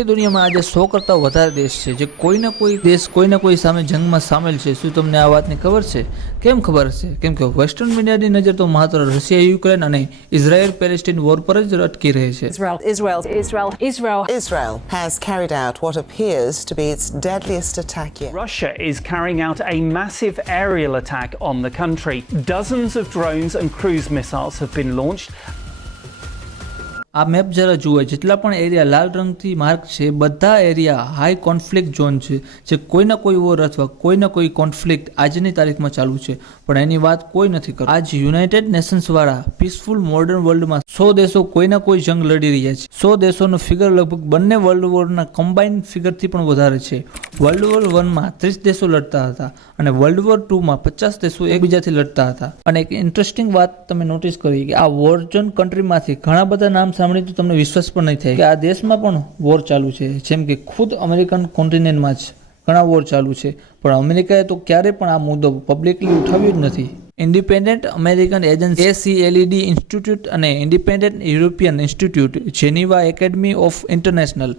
આખી દુનિયામાં આજે 100 કરતાં વધારે દેશ છે જે કોઈના કોઈ સામે જંગમાં સામેલ છે। શું તમને આ વાતની ખબર છે? કેમ ખબર છે? કેમ કે વેસ્ટર્ન મીડિયાની નજર તો માત્ર રશિયા યુક્રેન અને ઇઝરાયલ પેલેસ્ટીન વોર પર જ અટકી રહી છે। Israel has carried out what appears to be its deadliest attack yet. Russia is carrying out a massive aerial attack on the country. Dozens of drones and cruise missiles have been launched. આ map જરા જુઓ, જેટલા પણ area લાલ રંગથી mark છે બધા area high conflict zone છે, જે કોઈના કોઈ વોર અથવા કોઈના કોઈ કોન્ફ્લિક્ટ આજની તારીખમાં ચાલુ છે, પણ એની વાત કોઈ નથી કરતું। આજ યુનાઇટેડ નેશન્સ વાળા પીસફુલ મોડર્ન વર્લ્ડમાં 100 દેશો કોઈના કોઈ જંગ લડી રહ્યા છે। 100 દેશોનો ફિગર લગભગ બંને વર્લ્ડ વોરના કમ્બાઇન્ડ ફિગરથી પણ વધારે છે। વર્લ્ડ વોર 1 માં 30 દેશો લડતા હતા અને વર્લ્ડ વોર 2 માં 50 દેશો એકબીજાથી લડતા હતા। અને એક ઇન્ટરેસ્ટિંગ વાત તમે નોટિસ કરી કે આ વોર ઝોન કન્ટ્રીમાંથી ઘણા બધા નામ સાંભળી તો તમને વિશ્વાસ પણ નહીં થાય કે આ દેશમાં પણ વોર ચાલુ છે। જેમ કે ખુદ અમેરિકન કોન્ટિનેન્ટમાં જ ઘણા વોર ચાલુ છે, પણ અમેરિકાએ તો ક્યારે પણ આ મુદ્દો પબ્લિકલી ઉઠાવ્યો જ નથી। Independent American agency ACLED institute અને independent European institute Geneva academy of international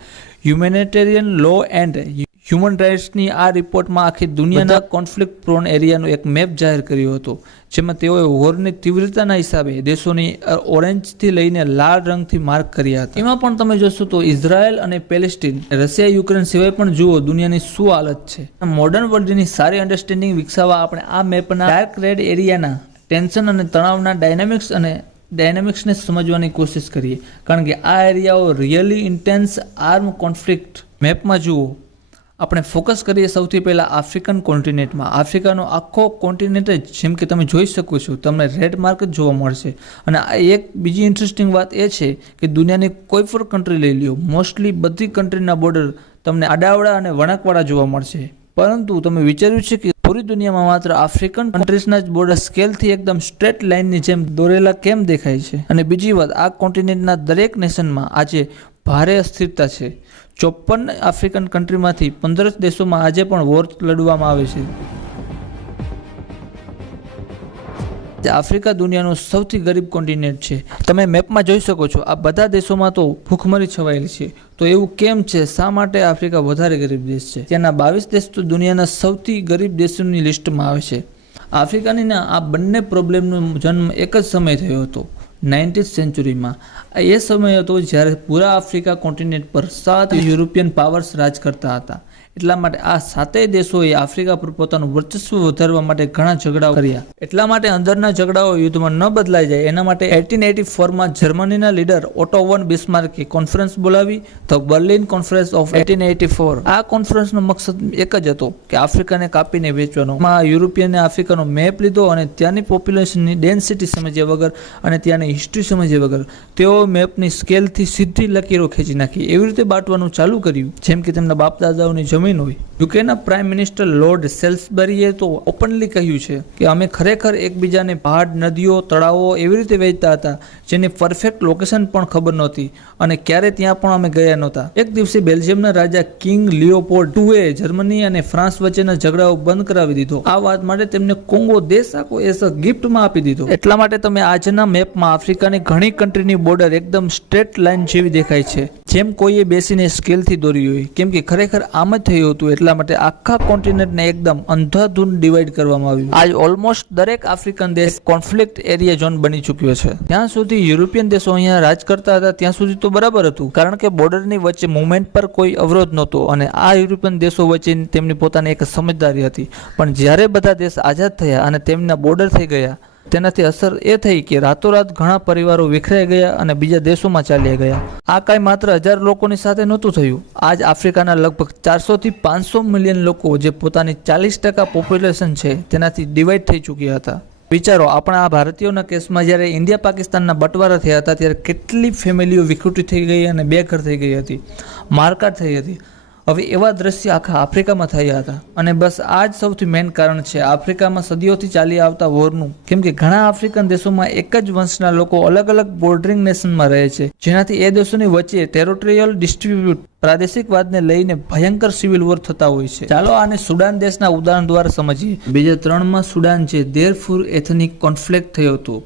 humanitarian law and human રાઇટ્સની આ રિપોર્ટમાં આખી દુનિયાના કોન્ફ્લિક્ટ પ્રોન એરિયાનો એક મેપ જાહેર કર્યો હતો, જેમાં તેઓએ વોરની તીવ્રતાના હિસાબે દેશોની ઓરેન્જથી લઈને લાલ રંગથી માર્ક કર્યા હતા। એમાં પણ તમે જોશો તો ઇઝરાયલ અને પેલેસ્ટીન, રશિયા યુક્રેન સિવાય પણ જુઓ દુનિયાની શું હાલત છે। મોડર્ન વર્લ્ડની સારી અન્ડરસ્ટેન્ડિંગ વિકસાવવા આપણે આ મેપના ડાર્ક રેડ એરિયાના ટેન્શન અને તણાવના ડાયનેમિક્સને સમજવાની કોશિશ કરીએ, કારણ કે આ એરિયાઓ રિયલી ઇન્ટેન્સ આર્મ કોન્ફ્લિક્ટ મેપમાં જુઓ। આપણે ફોકસ કરીએ સૌથી પહેલાં આફ્રિકન કોન્ટિનેન્ટમાં। આફ્રિકાનો આખો કોન્ટિનેન્ટ જ જેમ કે તમે જોઈ શકો છો તમને રેડ માર્ક જ જોવા મળશે। અને આ એક બીજી ઇન્ટરેસ્ટિંગ વાત એ છે કે દુનિયાની કોઈ પણ કન્ટ્રી લઈ લ્યો, મોસ્ટલી બધી કન્ટ્રીના બોર્ડર તમને આડાવડા અને વળાંકવાળા જોવા મળશે, પરંતુ તમે વિચાર્યું છે કે પૂરી દુનિયામાં માત્ર આફ્રિકન કન્ટ્રીઝના જ બોર્ડર સ્કેલથી એકદમ સ્ટ્રેટ લાઇનની જેમ દોરેલા કેમ દેખાય છે? અને બીજી વાત, આ કોન્ટિનેન્ટના દરેક નેશનમાં આજે ભારે અસ્થિરતા છે। 54 આફ્રિકન કન્ટ્રીમાંથી 15 દેશોમાં આજે પણ વોર લડવામાં આવે છે। આફ્રિકા દુનિયાનું સૌથી ગરીબ કોન્ટિનેન્ટ છે, તમે મેપમાં જોઈ શકો છો। આ બધા દેશોમાં તો ભૂખમરી છવાયેલી છે, તો એવું કેમ છે? શા માટે આફ્રિકા વધારે ગરીબ દેશ છે? ત્યાંના 22 દેશ તો દુનિયાના સૌથી ગરીબ દેશોની લિસ્ટમાં આવે છે। આફ્રિકાના આ બંને પ્રોબ્લેમનો જન્મ એક જ સમય થયો હતો, 19th સેન્ચુરીમાં। એ સમય હતો જ્યારે પૂરા આફ્રિકા કોન્ટિનેન્ટ પર 7 યુરોપિયન પાવર્સ રાજ કરતા હતા। એટલા માટે આ 7 દેશોએ આફ્રિકા પર પોતાનું વર્ચસ્વ વધારવા માટે ઘણા ઝઘડાઓ કર્યા। એટલા માટે અંદરના ઝઘડાઓ યુદ્ધમાં ન બદલાઈ જાય એના માટે 1884માં જર્મનીના લીડર ઓટો વોન બિસ્માર્કે કોન્ફરન્સ બોલાવી, ધ બર્લિન કોન્ફરન્સ ઓફ 1884। આ કોન્ફરન્સનો મકસદ એક જ હતો કે આફ્રિકાને કાપીને વેચવાનો। માં યુરોપિયને આફ્રિકાનો મેપ લીધો અને ત્યાંની પોપ્યુલેશનની ડેન્સિટી સમજ્યા વગર અને ત્યાંની હિસ્ટ્રી સમજ્યા વગર તેઓ મેપની સ્કેલથી સીધી લકીરો ખેંચી નાખી, એવી રીતે બાંટવાનું ચાલુ કર્યું જેમ કે તેમના બાપ દાદાઓની જમીન હોય। યુકેના પ્રાઇમ મિનિસ્ટર લોર્ડ સેલ્સબરીએ તો ઓપનલી કહ્યું છે કે અમે ખરેખર એકબીજાને પહાડ, નદીઓ, તળાવો એવી રીતે વહેંચતા હતા જેની પરફેક્ટ લોકેશન પણ ખબર નહોતી અને ક્યારે ત્યાં પણ અમે ગયા નહોતા। એક દિવસે બેલ્જિયમના રાજા કિંગ લિયોપોલ્ડ II એ જર્મની અને ફ્રાન્સ વચ્ચેના ઝઘડાઓ બંધ કરાવી દીધો। આ વાત માટે તેમને કોંગો દેશ આખો એસ ગિફ્ટમાં આપી દીધો। એટલા માટે તમે આજના મેપમાં આફ્રિકાની ઘણી કન્ટ્રીની બોર્ડર એકદમ સ્ટ્રેટ લાઇન જેવી દેખાય છે, જેમ કોઈએ બેસીને સ્કેલથી દોરી હોય, કેમ કે ખરેખર આમ જ થયું હતું। એટલા માટે આખા કોન્ટિનેન્ટને એકદમ અંધાધૂંધ ડિવાઈડ કરવામાં આવ્યું। આજ ઓલમોસ્ટ દરેક આફ્રિકન દેશ કોન્ફ્લિક્ટ એરિયા ઝોન બની ચૂક્યો છે। ત્યાં સુધી યુરોપિયન દેશો અહીંયા રાજ કરતા હતા ત્યાં સુધી તો બરાબર હતું, કારણ કે બોર્ડરની વચ્ચે મુવમેન્ટ પર કોઈ અવરોધ નહોતો અને આ યુરોપિયન દેશો વચ્ચે તેમની પોતાની એક સમજદારી હતી। પણ જ્યારે બધા દેશ આઝાદ થયા અને તેમના બોર્ડર થઈ ગયા, તેનાથી અસર એ થઈ કે રાતોરાત ઘણા પરિવારો વિખરાઈ ગયા અને બીજા દેશોમાં ચાલ્યા ગયા। આ કાંઈ માત્ર 1000 લોકોની સાથે નહોતું થયું। આજ આફ્રિકાના લગભગ 400 થી 500 મિલિયન લોકો, જે પોતાની 40% પોપ્યુલેશન છે, તેનાથી ડિવાઈડ થઈ ચૂક્યા હતા। વિચારો, આપણા આ ભારતીયોના કેસમાં જ્યારે ઇન્ડિયા પાકિસ્તાનના બટવારા થયા હતા ત્યારે કેટલી ફેમિલીઓ વિખૂટી થઈ ગઈ અને બેઘર થઈ ગઈ હતી, મારકાટ થઈ હતી। હવે એવા દ્રશ્ય આખા આફ્રિકામાં થયા હતા અને બસ આ જ સૌથી મેઇન કારણ છે આફ્રિકામાં સદીઓથી ચાલી આવતા વોરનું, કેમ કે ઘણા આફ્રિકન દેશોમાં એક જ વંશના લોકો અલગ અલગ બોર્ડરિંગ નેશનમાં રહે છે, જેનાથી એ દેશોની વચ્ચે ટેરિટોરિયલ ડિસ્પ્યુટ, પ્રાદેશિકવાદને લઈને ભયંકર સિવિલ વોર થતા હોય છે। ચાલો આને સુડાન દેશના ઉદાહરણ દ્વારા સમજીએ। 2003માં સુડાન જે દેરફુર એથનિક કોન્ફ્લિક્ટ થયો હતો,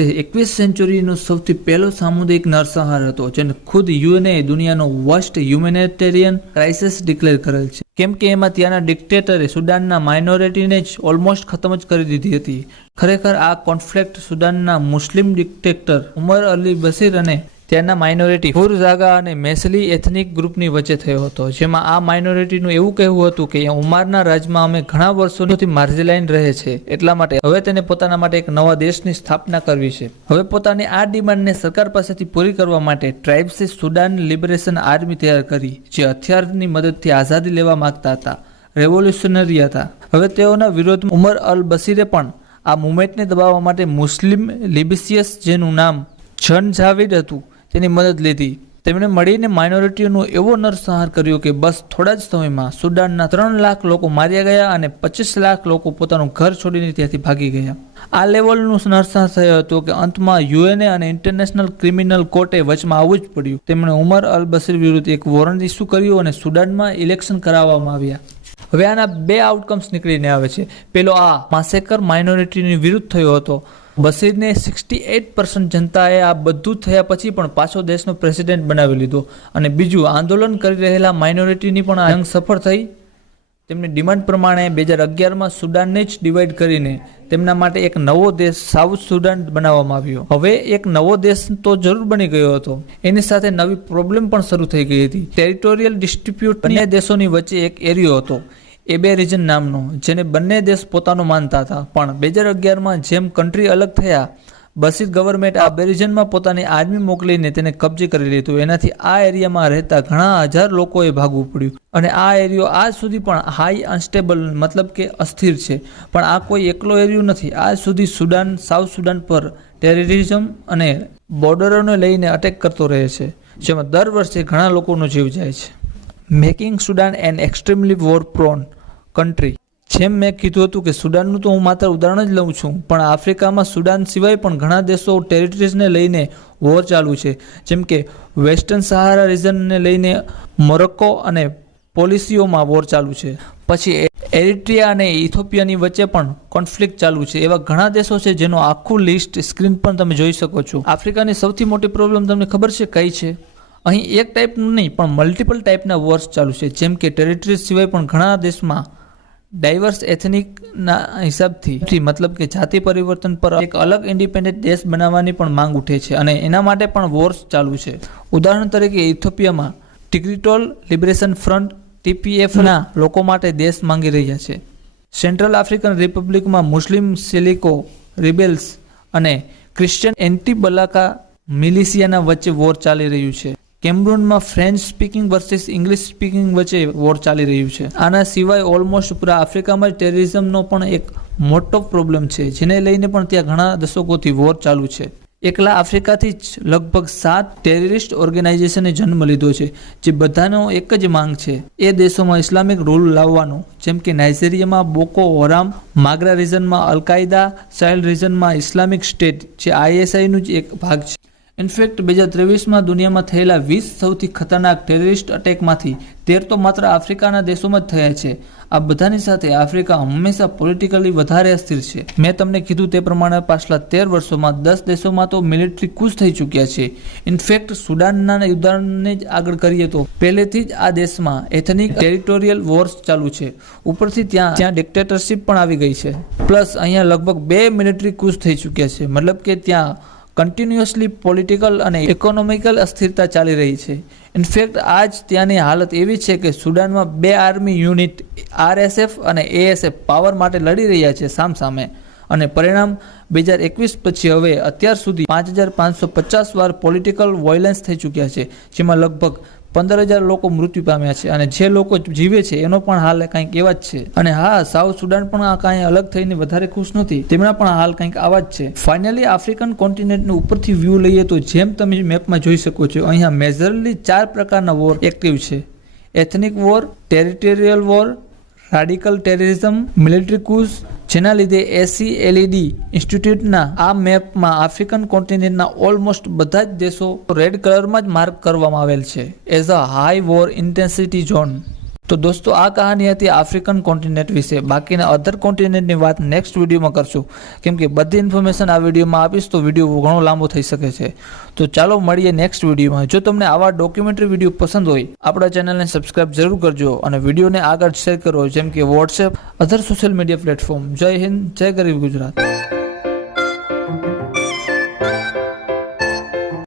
તે 21મી સેન્ચુરીનો સૌથી પહેલો સામુદાયિક નરસંહાર હતો, જેને ખુદ યુએનએ દુનિયાનો વર્સ્ટ હ્યુમેનિટેરિયન ક્રાઇસિસ ડિક્લેર કરેલ છે, કેમ કે એમાં ત્યાંના ડિક્ટેટરે સુદાનના માઇનોરિટીને જ ઓલમોસ્ટ ખતમ જ કરી દીધી હતી. ખરેખર આ કોન્ફ્લિક્ટ સુદાનના મુસ્લિમ ડિક્ટેટર ઉમર અલી બશીર અને ત્યાંના માઇનોરિટી ફુરઝાગા અને મેસલી એથનિક ગ્રુપની વચ્ચે થયો હતો, જેમાં આ માઇનોરિટીનું એવું કહેવું હતું કે ઉમારના રાજમાં અમે ઘણા વર્ષોથી માર્જિલાઇન રહે છે, એટલા માટે હવે તેને પોતાના માટે એક નવા દેશની સ્થાપના કરવી છે. હવે પોતાની આ ડિમાન્ડને સરકાર પાસેથી પૂરી કરવા માટે ટ્રાઇબ્સે સુદાન લિબરેશન આર્મી તૈયાર કરી, જે હથિયારની મદદથી આઝાદી લેવા માંગતા હતા, રેવોલ્યુશનરી હતા. હવે તેઓના વિરોધમાં ઉમર અલ બશીરે પણ આ મુવમેન્ટને દબાવવા માટે મુસ્લિમ લિબેશિયસ, જેનું નામ જન જાવીદ હતું, તેની મદદ લીધી. તેમણે મળીને માઇનોરિટીઓનો એવો નરસંહાર કર્યો કે બસ થોડા જ સમયમાં સુદાનના 3 લાખ લોકો માર્યા ગયા અને 25 લાખ લોકો પોતાનું ઘર છોડીને ત્યાંથી ભાગી ગયા. આ લેવલનું નરસંહાર થયો હતો કે અંતમાં યુએનએ અને ઇન્ટરનેશનલ ક્રિમિનલ કોર્ટે વચમાં આવવું જ પડ્યું. તેમણે ઉમર અલ બશીર વિરુદ્ધ એક વોરંટ ઇસ્યુ કર્યું અને સુદાનમાં ઇલેક્શન કરાવવામાં આવ્યા. હવે આના 2 આઉટકમ્સ નીકળીને આવે છે. પેલો આ માસેકર માઇનોરિટીની વિરુદ્ધ થયો હતો. બશીરને 68% જનતાએ આ બધું થયા પછી પણ પાછો દેશનો પ્રેસિડેન્ટ બનાવી લીધો. અને બીજું, આંદોલન કરી રહેલા માઇનોરિટીની પણ આ જંગ સફળ થઈ. તેમની ડિમાન્ડ પ્રમાણે 2011માં સુદાનને જ ડિવાઈડ કરીને તેમના માટે એક નવો દેશ સાઉથ સુદાન બનાવવામાં આવ્યો. હવે એક નવો દેશ તો જરૂર બની ગયો હતો, એની સાથે નવી પ્રોબ્લેમ પણ શરૂ થઈ ગઈ હતી. ટેરિટોરિયલ ડિસ્પ્યુટ બંને દેશોની વચ્ચે એક એરિયો હતો, એબે રીજન નામનો, જેને બંને દેશ પોતાનો માનતા હતા. પણ 2011માં જેમ કન્ટ્રી અલગ થયા, બશીર ગવર્મેન્ટ આ બે રીજનમાં પોતાની આર્મી મોકલીને તેને કબજે કરી લીધું. એનાથી આ એરિયામાં રહેતા ઘણા હજાર લોકોએ ભાગવું પડ્યું અને આ એરિયો આજ સુધી પણ હાઈ અનસ્ટેબલ મતલબ કે અસ્થિર છે. પણ આ કોઈ એકલો એરિયો નથી. આજ સુધી સુદાન સાઉથ સુદાન પર ટેરરિઝમ અને બોર્ડરોને લઈને અટેક કરતો રહે છે, જેમાં દર વર્ષે ઘણા લોકોનો જીવ જાય છે. Making Sudan an extremely war prone country. જેમ મેં કીધું હતું કે સુદાનનું તો હું માત્ર ઉદાહરણ જ લઉં છું, પણ આફ્રિકામાં સુદાન સિવાય પણ ઘણા દેશો ટેરિટરીઝને લઈને વોર ચાલુ છે. જેમ કે વેસ્ટર્ન સહારા રીજનને લઈને મોરોક્કો અને પોલિસીઓમાં વોર ચાલુ છે. પછી એરિટ્રિયા અને ઇથોપિયાની વચ્ચે પણ કોન્ફ્લિક્ટ ચાલુ છે. એવા ઘણા દેશો છે જેનો આખું લિસ્ટ સ્ક્રીન પર તમે જોઈ શકો છો. આફ્રિકાની સૌથી મોટી પ્રોબ્લેમ તમને ખબર છે કઈ છે? અહીં એક ટાઈપનું નહીં પણ મલ્ટિપલ ટાઈપના વોર્સ ચાલુ છે. જેમ કે ટેરિટરીઝ સિવાય પણ ઘણા દેશમાં ડાયવર્સ એથનિકના હિસાબથી મતલબ કે જાતિ પરિવર્તન પર એક અલગ ઇન્ડિપેન્ડન્ટ દેશ બનાવવાની પણ માંગ ઉઠે છે અને એના માટે પણ વોર્સ ચાલુ છે. ઉદાહરણ તરીકે ઇથોપિયામાં ટિગ્રીટોલ લિબરેશન ફ્રન્ટ TPF-ના લોકો માટે દેશ માંગી રહ્યા છે. સેન્ટ્રલ આફ્રિકન રિપબ્લિકમાં મુસ્લિમ સેલિકો રિબેલ્સ અને ક્રિશ્ચિયન એન્ટી-બલાકા મિલિશિયાના વચ્ચે વોર ચાલી રહ્યું છે. કેમરૂનમાં French speaking versus English speaking વચ્ચે વોર ચાલી રહ્યું છે. આના સિવાય ઓલમોસ્ટ પૂરા આફ્રિકામાં ટેરરિઝમનો પણ એક મોટો પ્રોબ્લેમ છે, જેને લઈને પણ ત્યાં ઘણા દશકોથી વોર ચાલુ છે. એકલા આફ્રિકાથી જ લગભગ 7 ટેરરિસ્ટ ઓર્ગેનાઇઝેશને જન્મ લીધો છે, જે બધાનો એક જ માંગ છે, એ દેશોમાં ઇસ્લામિક રૂલ લાવવાનો. જેમ કે નાઇજીરિયામાં બોકો હરામ, માગ્રા રીજનમાં અલ-કાયદા, સાહેલ રીજનમાં ઇસ્લામિક સ્ટેટ, જે ISIનું જ એક ભાગ છે. ઇનફેક્ટ 2023માં દુનિયામાં થયેલા 20 સૌથી ખતરનાક ટેરરિસ્ટ અટેકમાંથી 13 તો માત્ર આફ્રિકાના દેશોમાં જ થયા છે. આ બધાની સાથે આફ્રિકા હંમેશા પોલિટિકલી વધારે અસ્થિર છે. મેં તમને કીધું તે પ્રમાણે પાછલા 13 વર્ષોમાં 10 દેશોમાં તો મિલિટરી કૂચ થઈ ચૂક્યા છે. ઇનફેક્ટ સુદાનના ઉદાહરણને જ આગળ કરીએ તો પહેલેથી જ આ દેશમાં એથનિક ટેરિટોરિયલ વોર્સ ચાલુ છે. ઉપરથી ત્યાં ડિક્ટેટરશિપ પણ આવી ગઈ છે. પ્લસ અહીંયા લગભગ 2 મિલિટરી કૂચ થઈ ચૂક્યા છે. મતલબ કે ત્યાં કન્ટિન્યુઅસલી પોલિટિકલ અને ઇકોનોમિકલ અસ્થિરતા ચાલી રહી છે. ઇનફેક્ટ આજ ત્યાંની હાલત એવી છે કે સુદાનમાં 2 આર્મી યુનિટ RSF અને ASF પાવર માટે લડી રહ્યા છે સામસામે. અને પરિણામ 2021 પછી હવે અત્યાર સુધી 5550 વાર પોલિટિકલ વોયલન્સ થઈ ચૂક્યા છે, જેમાં લગભગ 15,000 લોકો મૃત્યુ પામ્યા છે અને જે લોકો જીવે છે એનો પણ હાલ કંઈક એવા જ છે. અને હા, સાઉથ સુદાન પણ કાંઈ અલગ થઈને વધારે ખુશ નથી. તેમના પણ હાલ કંઈક આવા જ છે. ફાઇનલી આફ્રિકન કોન્ટિનેન્ટનું ઉપરથી વ્યૂ લઈએ તો જેમ તમે મેપમાં જોઈ શકો છો, અહીંયા મેજરલી 4 પ્રકારના વોર એક્ટિવ છે: ethnic war, territorial war, radical terrorism, military coup. જેના લીધે ACLED ઇન્સ્ટિટ્યૂટના આ મેપમાં આફ્રિકન કોન્ટિનેન્ટના ઓલમોસ્ટ બધા જ દેશો રેડ કલરમાં જ માર્ક કરવામાં આવેલ છે as a high war intensity zone. તો દોસ્તો આ કહાની હતી આફ્રિકન કોન્ટિનેન્ટ વિશે. બાકીના અધર કોન્ટિનેન્ટની વાત નેક્સ્ટ વિડીયોમાં કરશું, કેમ કે બધી ઇન્ફોર્મેશન આ વિડીયોમાં આપીશ તો વિડીયો ઘણો લાંબો થઈ શકે છે. તો ચાલો મળીએ નેક્સ્ટ વિડીયોમાં. જો તમને આવા ડોક્યુમેન્ટરી વિડીયો પસંદ હોય આપણા ચેનલને સબસ્ક્રાઇબ જરૂર કરજો અને વિડીયોને આગળ શેર કરો, જેમ કે વોટ્સએપ, અધર સોશિયલ મીડિયા પ્લેટફોર્મ. જય હિન્દ, જય ગરીબ ગુજરાત.